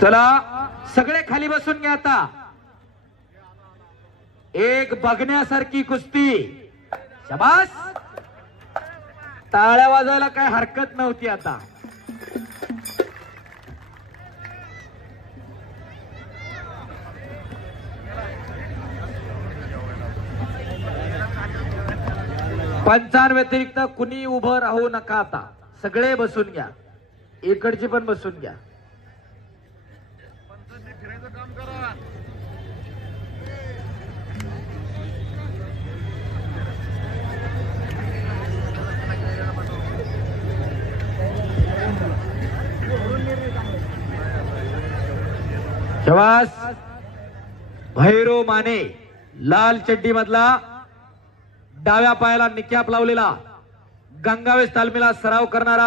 चला सगळे खाली बसून घ्या आता. एक बघण्यासारखी कुस्ती. शाबास. टाळ्या वाजवायला काय हरकत नव्हती. आता पंचांव्यतिरिक्त कुणी उभं राहू नका. आता सगळे बसून घ्या. इकडची पण बसून घ्या. शाबास. भैरव माने लाल चड्डी मधला, डाव्या पायाला निकॅप लावलेला, गंगावेश तालमीला सराव करणारा